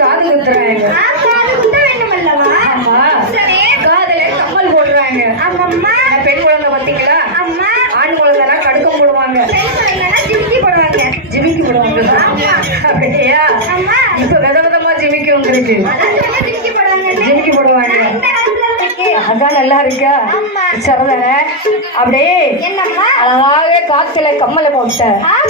காது குத்துறாங்க. காது குத்த வேண்டும் அல்லவா? ஆமா. சரி. காதுல கம்மல் போடுறாங்க. ஆமாம்மா. பெண் குழந்தை பாத்தீங்களா? அம்மா. ஆண் குழந்தைனா கடுக்கம் போடுவாங்க. பெண் குழந்தைனா ஜிமிக்கி போடுவாங்க. ஜிமிக்கி போடுவாங்க. ஆமா. அப்படியா? அம்மா. இப்ப விதவிதமா ஜிமிக்கி வந்துருக்கு. அதான் சொன்ன ஜிமிக்கி போடுவாங்க. ஜிமிக்கி போடுவாங்க. இந்த காலத்துல இருக்கு. அதான் நல்லா இருக்கா? ஆமா. சரிதானே? அப்படியே என்னம்மா? அழகாக காத்துல கம்மலை போட்ட,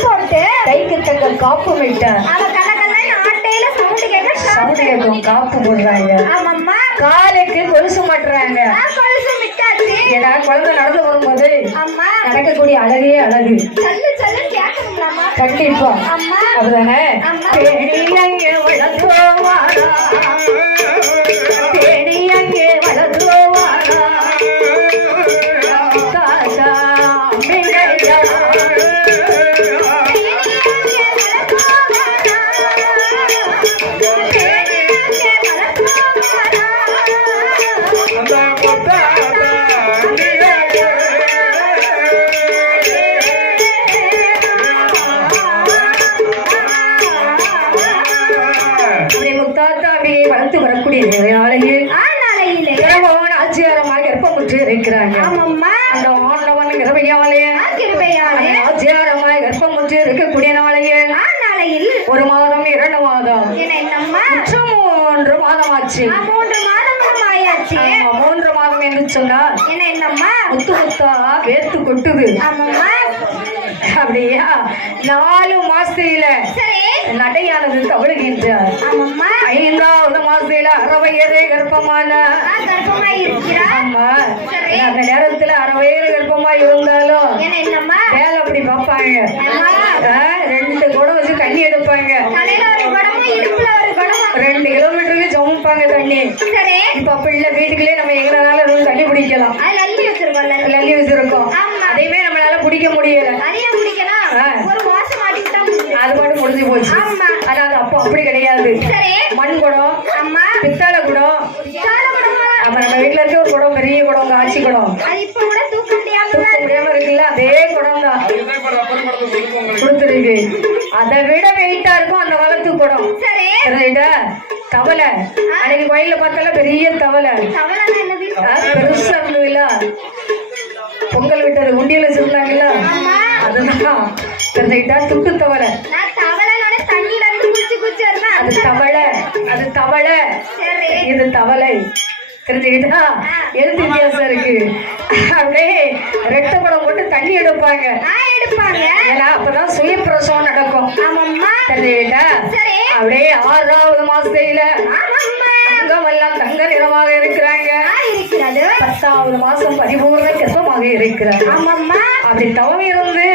போட்டு கைக்கு தங்க காப்பு விட்ட, அவ கலகலன்னு ஆட்டையில சவுண்ட் கேட்டா சவுண்ட் கேட்கும். காப்பு போடுறாங்க. ஆமாம்மா. காலுக்கு கொலுசு மாட்டுறாங்க. கொலுசு மிட்டாச்சு. ஏன்னா குழந்தை நடந்து வரும்போது அம்மா நடக்கக்கூடிய அழகே அழகு. சல்லு சல்லு கேட்கணும்லாமா? கண்டிப்பா. அம்மா. அப்படிதானே? அம்மா. தேடி அங்கே வளர்ந்தோவாரா, தேடி அங்கே வளர்ந்தோவாரா, தாத்தா அம்மையா. வளர்த்து வரக்கூடிய நாளையில் இரவோன் ஆட்சியாரமாக கர்ப்பமுற்று இருக்கிறாங்க. அந்த ஆண்டவன் கிருபையாலே ஆட்சியாரமாக கர்ப்பமுற்று இருக்கக்கூடிய நாளையில் ஒரு மாதம் 2 மாதம் 3 மாதம் ஆச்சு. 3 மாதம் என்று சொன்னால் முத்து முத்தா வேர்த்து கொட்டுது. அப்படியா? 4 மாசத்தில நடையானது தவழுகின்றார். 5வது மாசத்தில 6 வயது கர்ப்பமான. ஆமா. அந்த நேரத்துல 6 வயது கர்ப்பமா இருந்தாலும் வேலை அப்படி பார்ப்பாங்க. 2 குடம் வச்சு தண்ணி எடுப்பாங்க. 2 கிலோமீட்டருக்கு சமைப்பாங்க தண்ணி. இப்ப அப்படி இல்ல, வீட்டுக்குள்ளே நம்ம எங்கனால தண்ணி பிடிக்கலாம். லல்லி வச்சிருக்கோம். அதையுமே நம்மளால பிடிக்க முடியல. அது மட்டும் முடிஞ்சு போச்சு. ஆனா அது அப்போ அப்படி கிடையாது. மண் குடம், பித்தளை குடம். அப்ப நம்ம வீட்டுல இருக்க ஒரு குடம், பெரிய குடம், ஆட்சி குடம் தூக்க முடியாம இருக்குல்ல, அதே குடம் தான் கொடுத்துருக்கு. அதை விட வெயிட்டா இருக்கும் அந்த காலத்து குடம். தவளை அன்னைக்கு கோயில பார்த்தால பெரிய தவளை பெருசா இருந்ததுல, பொங்கல் விட்டது உண்டியல வச்சிருந்தாங்கல்ல, அதுதான் தெரிஞ்சுக்கிட்டா துட்டு தவளை. அது தவளை, அது தவளை, இது தவளை. தெரிஞ்சுக்கிட்டா எழுத்து வித்தியாசம் இருக்கு. அப்படியே 2 குடம் போட்டு தண்ணி எடுப்பாங்க. ஏன்னா அப்பதான் சுயப்பிரசவம் நடக்கும். தெரிஞ்சுக்கிட்டா அப்படியே 6வது மாசத்துல தங்கம் எல்லாம் தங்க நிறமாக இருக்கிறாங்க. 10வது மாசம் பரிபூர்ண கர்ப்பமாக இருக்கிறாங்க. அப்படி தவம் இருந்து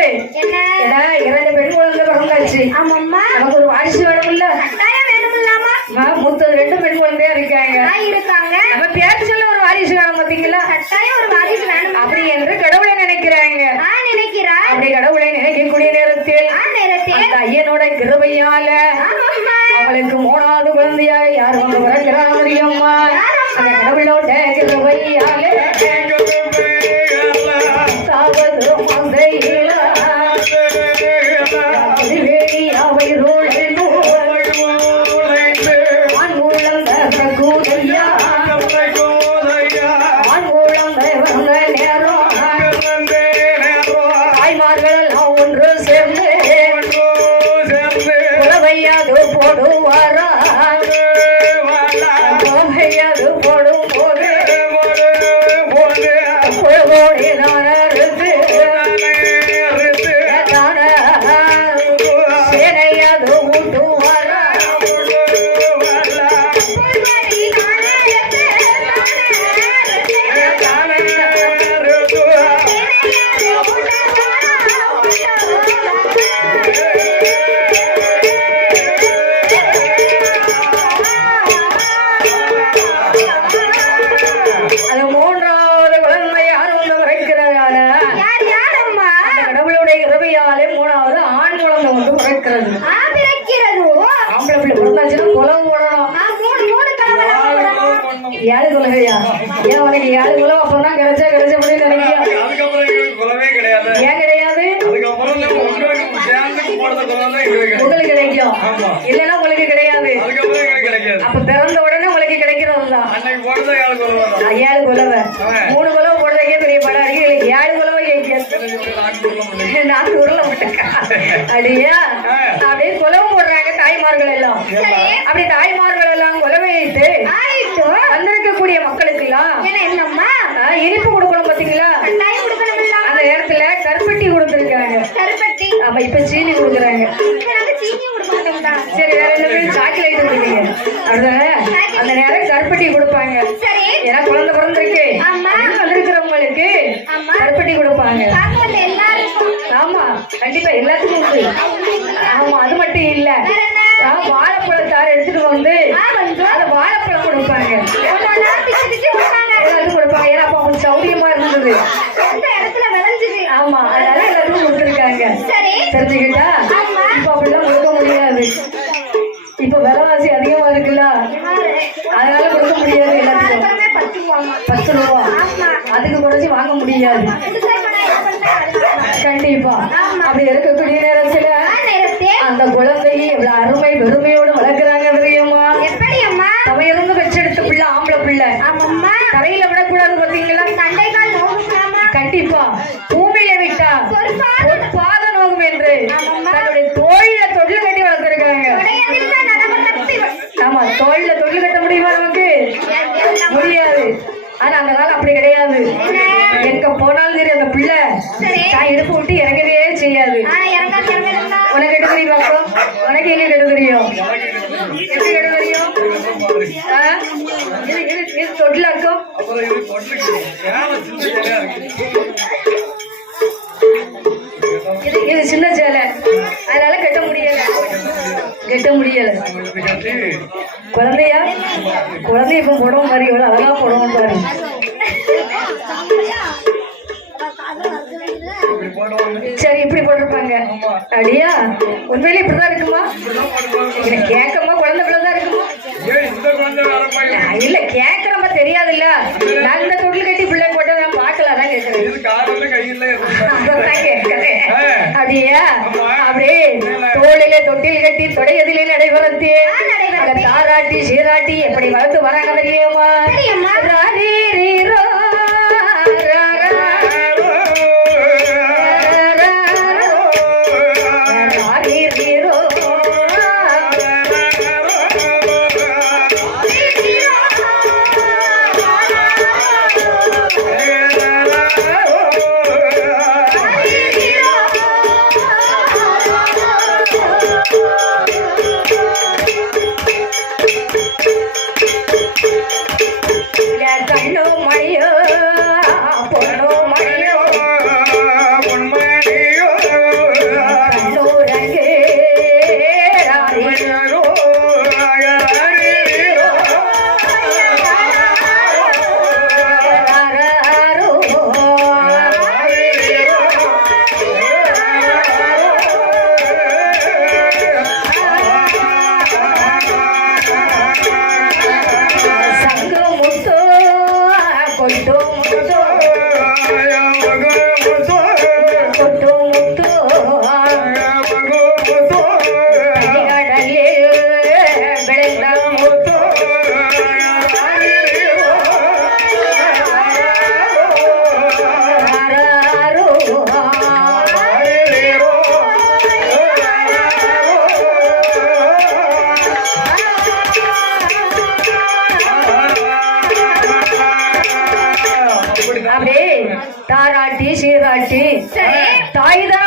2 பெண் குழந்தை பிறந்தாச்சு. நமக்கு ஒரு வாரிசு வேணும்ல, மூத்தது 2 பெண் குழந்தையா இருக்காங்க. நம்ம பேர் சொல்ல ஒரு வாரிசு வேணும். பாத்தீங்களா? அப்படி என்று கடவுளை நினைக்கிறாங்க. அப்படி கடவுளை நினைக்கக்கூடிய நேரத்தில் அந்த ஐயனோட கிருபையால அவளுக்கு 3வது குழந்தையா யார் வந்து பிறக்கிறார் தெரியுமா? அந்த கடவுளோட கிருபையால 10வது மாசையில அவை ஒன்று சேர்ந்து உறவையாது போடுவாரா, கோவையாது போடும் போது கோடிதான் அறுத்து சேனையாது ஊட்டுவாரா. அது 3வது குழந்தை யார் வந்து பிறக்கிறாரான கடவுளுடைய கிருபையாலே 3வது ஆண் குழந்தை வந்து பிறக்கிறது. ஆம்பளை பிள்ளை பிறந்தாச்சுன்னா குலவு போடணும். 7 குலவையா? ஏன் உனக்கு 7 குலவு அப்பதான் கிடைச்சா அப்படின்னு நினைக்கியா? ஏன் கிடையாது? உங்களுக்கு கிடைக்கும், இல்லைன்னா உங்களுக்கு கிடையாது. கிடைக்காது. அப்ப பிறந்த உடனே உங்களுக்கு கிடைக்கிறதுதான் அன்னைக்கு போனதா 7 குலவை தான். 7 குலவை 3 குலவை போடுறதுக்கே பெரிய படம் இருக்கு. இதுல 7 குலவை கேட்காது. நாலு உருளை போட்டுக்கா அப்படியா? அப்படியே குலவு போடுறாங்க தாய்மார்கள் எல்லாம். அப்படி தாய்மார்கள் எல்லாம் குலவை வைத்து வந்திருக்கக்கூடிய மக்களுக்கு எல்லாம் என்னம்மா இனிப்பு கொடுக்கணும் பாத்தீங்களா? கட்டாயம் கொடுக்கணும்ல. அந்த நேரத்துல கருப்பட்டி கொடுத்துருக்காங்க. கருப்பட்டி அப்ப இப்ப சீனி கொடுக்குறாங்க. நாங்க சீனியும் கொடுக்க மாட்டோம்டா. சரி, வேற என்ன பேர்? சாக்லேட் கொடுப்பீங்க அப்படிதானே? அந்த நேரம் கருப்பட்டி கொடுப்பாங்க. சரி ஏன்னா குழந்தை பிறந்திருக்கு. ஆமா. வந்திருக்கிறவங்களுக்கு ஆமா. கருப்பட்டி கொடுப்பாங்க. பார்க்க வந்த எல்லாருக்கும் ஆமா, கண்டிப்பா எல்லாத்துக்கும் உண்டு. ஆமா, அது மட்டும் இல்ல, வேற என்ன? வாழைப்பழத்தாறு எடுத்துட்டு வந்து அந்த வாழைப்பழம் கொடுப்பாங்க. ஒண்ணொண்ணா பிச்சு பிச்சு கொடுப்பாங்க. எல்லாத்துக்கும் கொடுப்பாங்க. ஏன்னா அப்ப அவங்களுக்கு சௌரியமா இருந்தது. எந்த இடத்துல விளைஞ்சுது. ஆமா, அதனால எல்லாத்துக்கும் கொடுத்துருக்காங்க. சரி தெரிஞ்சுக்கிட்டா? ஆமா. இப்ப அப்படிலாம் கொடுக்க முடியாது. இப்ப விலைவாசி அதிகமா இருக்குல்ல, அதனால கொடுக்க முடியாது. எல்லாத்துக்கும் ஆரம்பமே 10 ரூபாமா. 10 ரூபா. ஆமா. அதுக்கு குறைச்சி வாங்க முடியாது. புதுசாக நான் என்ன பண்றேன்? கண்டிப்பா. ஆமா. அப்படி இருக்கக்கூடிய நேரத்துல நேரத்தே அந்த குழந்தையை எவ்வளவு அருமை பெருமையோடு வளர்க்குறாங்க தெரியுமா? எப்படி அம்மா? தவையிருந்து வச்செடுத்த பிள்ளை, ஆம்பளை பிள்ளை. ஆமாம்மா. தரையில விடக்கூடாது பாத்தீங்களா? சண்டை கால் நோகுமாமா. கண்டிப்பா. பூமியில விட்டா பாத நோகும் என்று தன்னுடைய தோழில தொழில் கட்டி வளர்த்திருக்காங்க. உடையதில்தான் நடவு கட்டி ஆமா, தோழில தொழில் கட்ட முடியுமா நமக்கு? முடியாது. ஆனா அந்த காலம் அப்படி கிடையாது. எங்க போனாலும் சரி அந்த பிள்ளை தான் இடுப்பு விட்டு இறங்கவே செய்யாது. இறங்கா உனக்கு கெட்டு தெரியும் பாப்போம்? உனக்கு எங்க கெட்டு தெரியும்? எப்படி கெட்டு தெரியும்? இது தொட்டிலாக்கும். அப்புறம் இது கொட்டுக்கு சேலை சின்ன சேலையா இருக்கு. இது சின்ன சேலை, அதனால கட்ட முடியல. கட்ட முடியல. இது கட்டி குழந்தையா? குழந்தை இப்ப புடவை மாதிரி எவ்வளவு அழகா புடவை பாரு. இப்படி போடுவாங்க. சரி, இப்படி போட்டிருப்பாங்க. அப்படியா? உண்மையிலே இப்படிதான் இருக்குமா? இல்ல கேட்கமா குழந்தை பிள்ளைதான் இருக்குமா? ஏய், இந்த குழந்தை வரப்பாங்க. இல்ல கேட்கறமா தெரியாதுல்ல. நான் இந்த தொட்டில் கட்டி பிள்ளை போட்டு நான் பார்க்கல, அதான் கேட்கிறேன். இது காலில் கையில் அதான் கேட்கிறேன். அப்படியா? அப்படியே தோளிலே தொட்டில் கட்டி தொடையதிலே நடைபெறத்து தாராட்டி சீராட்டி எப்படி வளர்த்து வராங்க தெரியுமா? ராரி ரீரோ ராரி ரீரோ கண்ணோ மணியோ பொண்ணோ மணியோ கண்ணோ ரங்கே ராரிரோ ராரோ சங்கு முத்தோ கொட்டோ முத்தோ கொட்டோ முத்தோ கடலில் விளைந்த முத்தோ ராரோ அப்படியே தாராட்டி சீராட்டி தாய் தான்